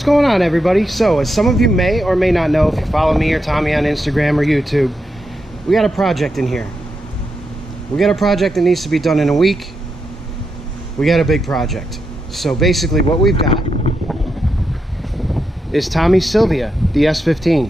What's going on, everybody? So, as some of you may or may not know, if you follow me or Tommy on Instagram or YouTube, we got a project in here. We got a project that needs to be done in a week. We got a big project. So basically what we've got is Tommy's SILVIA, the S15,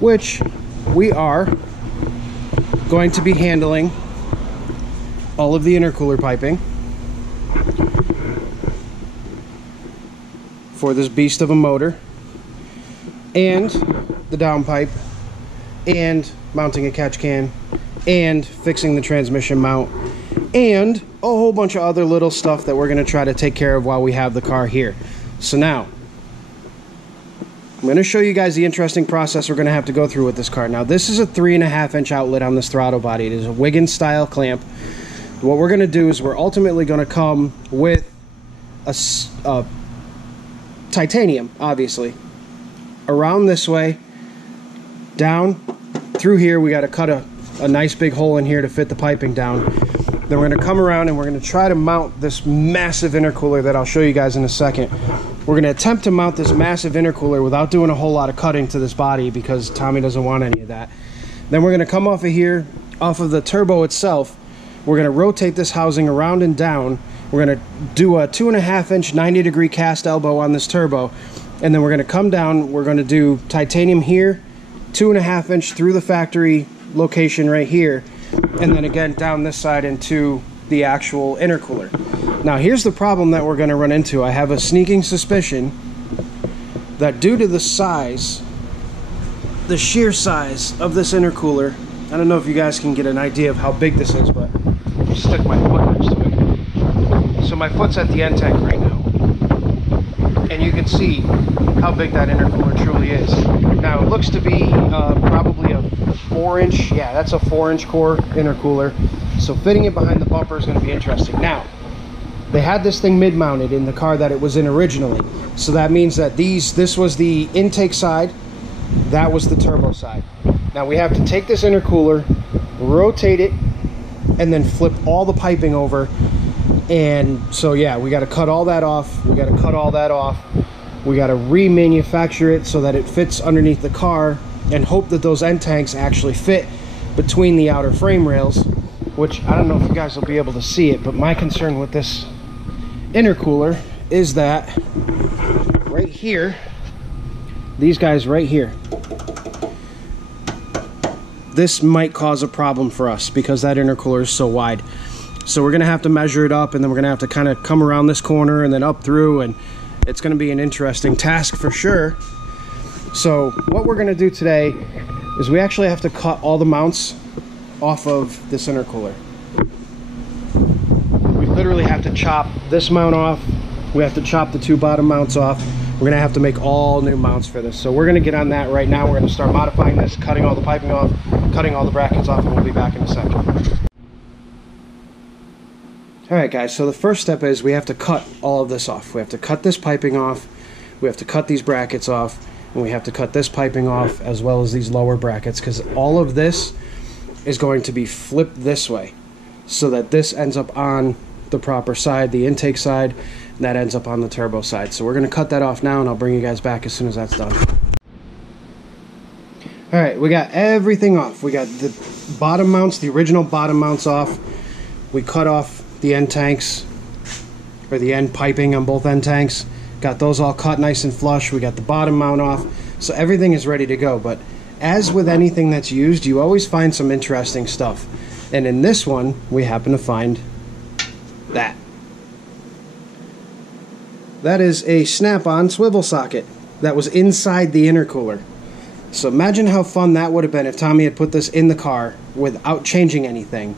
which we are going to be handling all of the intercooler piping for this beast of a motor, and the downpipe, and mounting a catch can, and fixing the transmission mount, and a whole bunch of other little stuff that we're going to try to take care of while we have the car here. So now I'm going to show you guys the interesting process we're going to have to go through with this car. Now, this is a 3.5-inch outlet on this throttle body. It is a Wiggins style clamp. What we're going to do is we're ultimately going to come with a titanium, obviously, around this way, down through here. We got to cut a nice big hole in here to fit the piping down. Then we're going to come around and we're going to try to mount this massive intercooler that I'll show you guys in a second. We're going to attempt to mount this massive intercooler without doing a whole lot of cutting to this body, because Tommy doesn't want any of that. Then we're going to come off of here, off of the turbo itself. We're going to rotate this housing around and down. We're going to do a 2.5-inch 90-degree cast elbow on this turbo, and then we're going to come down. We're going to do titanium here, 2.5-inch through the factory location right here, and then again down this side into the actual intercooler. Now, here's the problem that we're going to run into. I have a sneaking suspicion that due to the size, the sheer size of this intercooler, I don't know if you guys can get an idea of how big this is, but I'll just stick my foot next to it. So my foot's at the end tank right now, and you can see how big that intercooler truly is. Now, it looks to be probably a 4-inch, yeah, that's a 4-inch core intercooler, so fitting it behind the bumper is going to be interesting. Now, they had this thing mid-mounted in the car that it was in originally, so that means that this was the intake side, that was the turbo side. Now we have to take this intercooler, rotate it, and then flip all the piping over. And so yeah, we got to cut all that off. We got to cut all that off. We got to remanufacture it so that it fits underneath the car, and hope that those end tanks actually fit between the outer frame rails, which I don't know if you guys will be able to see it, but my concern with this intercooler is that right here, these guys right here, this might cause a problem for us because that intercooler is so wide. So we're gonna have to measure it up, and then we're gonna have to kind of come around this corner and then up through, and it's gonna be an interesting task for sure. So what we're gonna do today is we actually have to cut all the mounts off of this intercooler. We literally have to chop this mount off. We have to chop the 2 bottom mounts off. We're gonna have to make all new mounts for this. So we're gonna get on that right now. We're gonna start modifying this, cutting all the piping off, cutting all the brackets off, and we'll be back in a second. Alright guys, so the first step is we have to cut all of this off. We have to cut this piping off, we have to cut these brackets off, and we have to cut this piping off as well as these lower brackets, because all of this is going to be flipped this way so that this ends up on the proper side, the intake side, and that ends up on the turbo side. So we're going to cut that off now, and I'll bring you guys back as soon as that's done. Alright, we got everything off. We got the bottom mounts, the original bottom mounts off. We cut off the end tanks, or the end piping on both end tanks. Got those all cut nice and flush. We got the bottom mount off. So everything is ready to go. But as with anything that's used, you always find some interesting stuff. And in this one, we happen to find that. That is a snap-on swivel socket that was inside the intercooler. So imagine how fun that would have been if Tommy had put this in the car without changing anything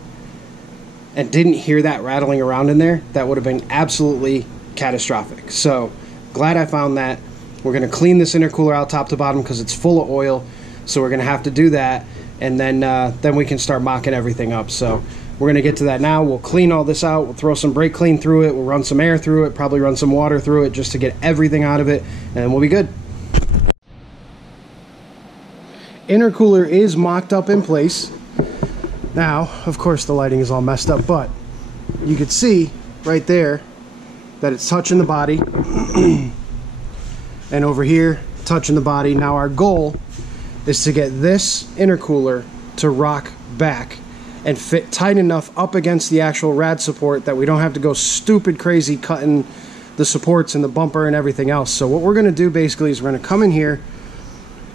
and didn't hear that rattling around in there. That would have been absolutely catastrophic. So glad I found that. We're going to clean this intercooler out top to bottom because it's full of oil, so we're going to have to do that, and then we can start mocking everything up. So we're going to get to that now. We'll clean all this out. We'll throw some brake clean through it. We'll run some air through it, probably run some water through it just to get everything out of it, and we'll be good. Intercooler is mocked up in place. Now, of course, the lighting is all messed up, but you could see right there that it's touching the body, and over here touching the body. Now our goal is to get this intercooler to rock back and fit tight enough up against the actual rad support that we don't have to go stupid crazy cutting the supports and the bumper and everything else. So what we're going to do basically is we're going to come in here,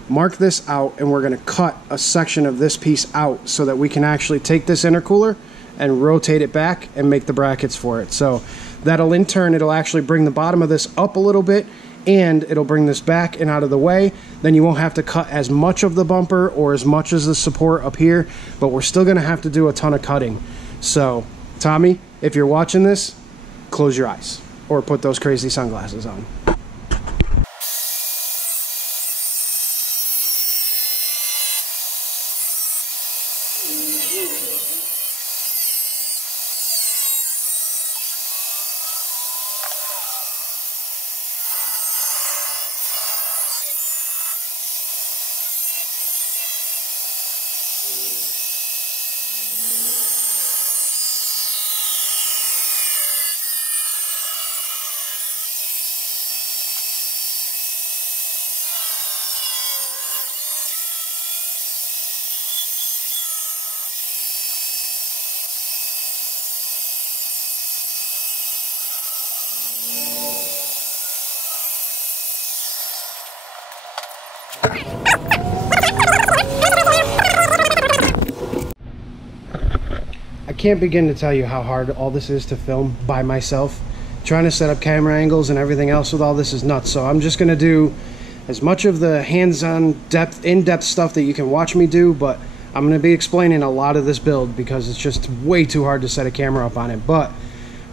mark this out, and we're going to cut a section of this piece out so that we can actually take this intercooler and rotate it back and make the brackets for it. So that'll in turn, it'll actually bring the bottom of this up a little bit, and it'll bring this back and out of the way. Then you won't have to cut as much of the bumper or as much as the support up here, but we're still going to have to do a ton of cutting. So Tommy, if you're watching this, close your eyes or put those crazy sunglasses on. I can't begin to tell you how hard all this is to film by myself. Trying to set up camera angles and everything else with all this is nuts. So I'm just going to do as much of the hands-on in-depth stuff that you can watch me do, but I'm going to be explaining a lot of this build because it's just way too hard to set a camera up on it. But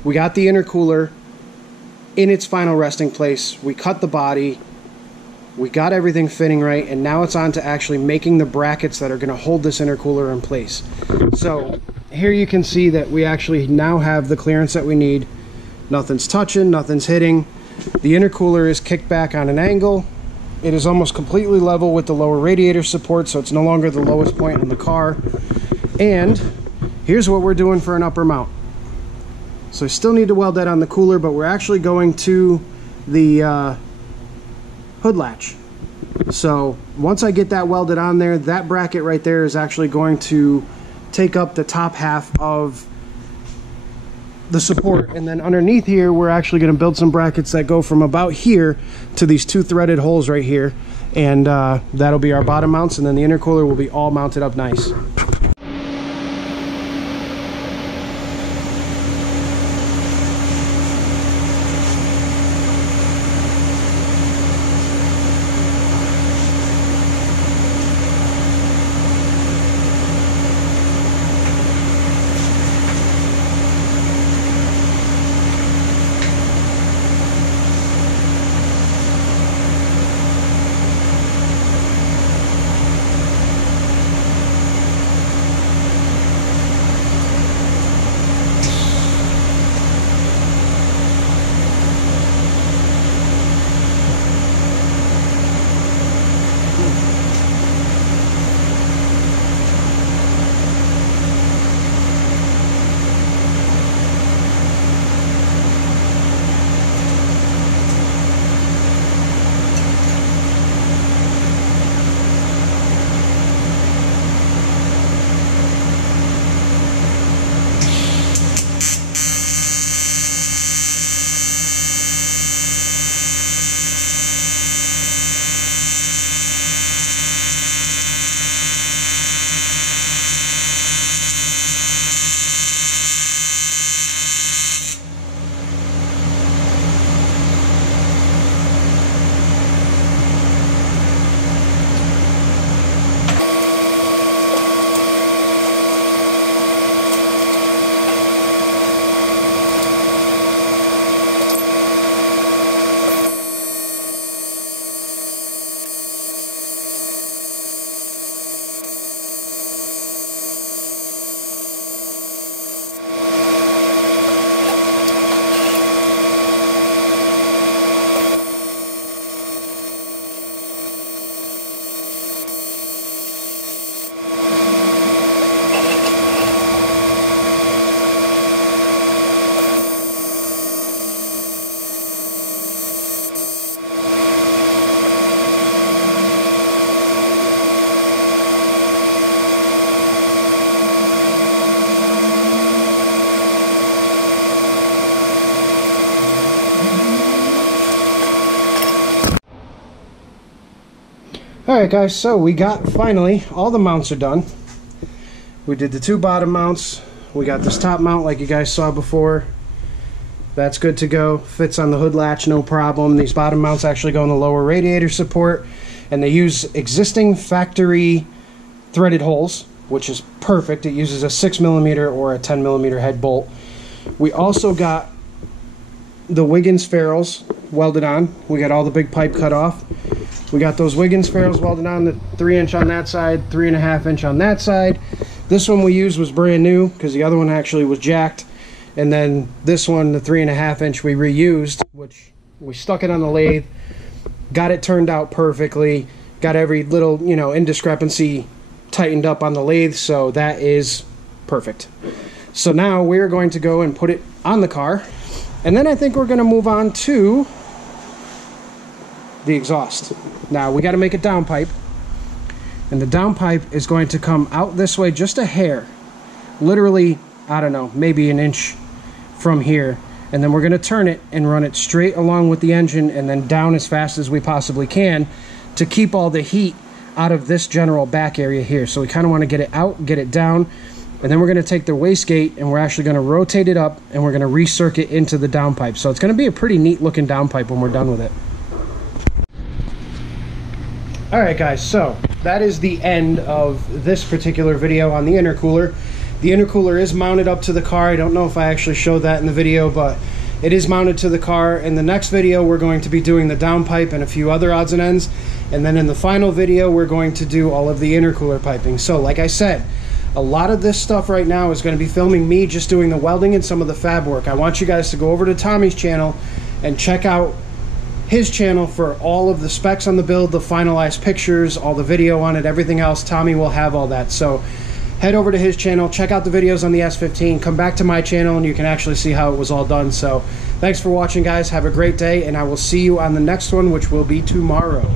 we got the intercooler in its final resting place. We cut the body. We got everything fitting right, and now it's on to actually making the brackets that are going to hold this intercooler in place. So here you can see that we actually now have the clearance that we need. Nothing's touching, nothing's hitting. The intercooler is kicked back on an angle. It is almost completely level with the lower radiator support, so it's no longer the lowest point in the car. And here's what we're doing for an upper mount. So I still need to weld that on the cooler, but we're actually going to the hood latch. So once I get that welded on there, that bracket right there is actually going to take up the top half of the support, and then underneath here we're actually going to build some brackets that go from about here to these two threaded holes right here, and that'll be our bottom mounts, and then the intercooler will be all mounted up nice. Alright guys, so we got, finally, all the mounts are done. We did the 2 bottom mounts. We got this top mount like you guys saw before. That's good to go. Fits on the hood latch, no problem. These bottom mounts actually go in the lower radiator support, and they use existing factory threaded holes, which is perfect. It uses a 6mm or a 10mm head bolt. We also got the Wiggins ferrules welded on. We got all the big pipe cut off. We got those Wiggins ferrules welded on, the 3" on that side, 3.5" on that side. This one we used was brand new because the other one actually was jacked. And then this one, the 3.5" we reused, which we stuck it on the lathe, got it turned out perfectly, got every little, you know, indiscrepancy tightened up on the lathe, so that is perfect. So now we're going to go and put it on the car, and then I think we're going to move on to the exhaust. Now we got to make a downpipe, and the downpipe is going to come out this way just a hair, literally, I don't know, maybe an inch from here, and then we're going to turn it and run it straight along with the engine and then down as fast as we possibly can to keep all the heat out of this general back area here. So we kind of want to get it out, get it down, and then we're going to take the wastegate and we're actually going to rotate it up and we're going to recircuit into the downpipe. So it's going to be a pretty neat looking downpipe when we're done with it. Alright guys, so that is the end of this particular video on the intercooler. The intercooler is mounted up to the car. I don't know if I actually showed that in the video, but it is mounted to the car. In the next video, we're going to be doing the downpipe and a few other odds and ends. And then in the final video, we're going to do all of the intercooler piping. So like I said, a lot of this stuff right now is going to be filming me just doing the welding and some of the fab work. I want you guys to go over to Tommy's channel and check out his channel for all of the specs on the build, the finalized pictures, all the video on it, everything else. Tommy will have all that. So head over to his channel, check out the videos on the S15, come back to my channel, and you can actually see how it was all done. So thanks for watching, guys. Have a great day, and I will see you on the next one, which will be tomorrow.